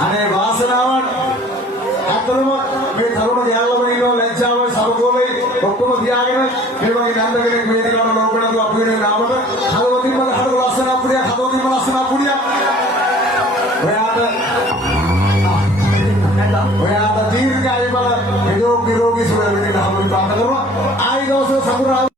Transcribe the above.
අනේ වාසනාවක් අතරම මේ තරුණ යාළුවෝ ඉන්නවා ලැජ්ජාව සමගෝලයි ඔක්කොම තියාගෙන මේ වගේ නන්ද කෙනෙක් මේ දිනවල ලෝකණතු අපි වෙන නාමත හදවතින්ම හදව ලස්සන අපුඩියක් හදවතින්ම ලස්සන අපුඩියක් ඔයාට දීර්ඝායු බල නිරෝගී සුවය විදිහට හම්බ වෙන්න කරනවා ආයි දවසේ සමුරා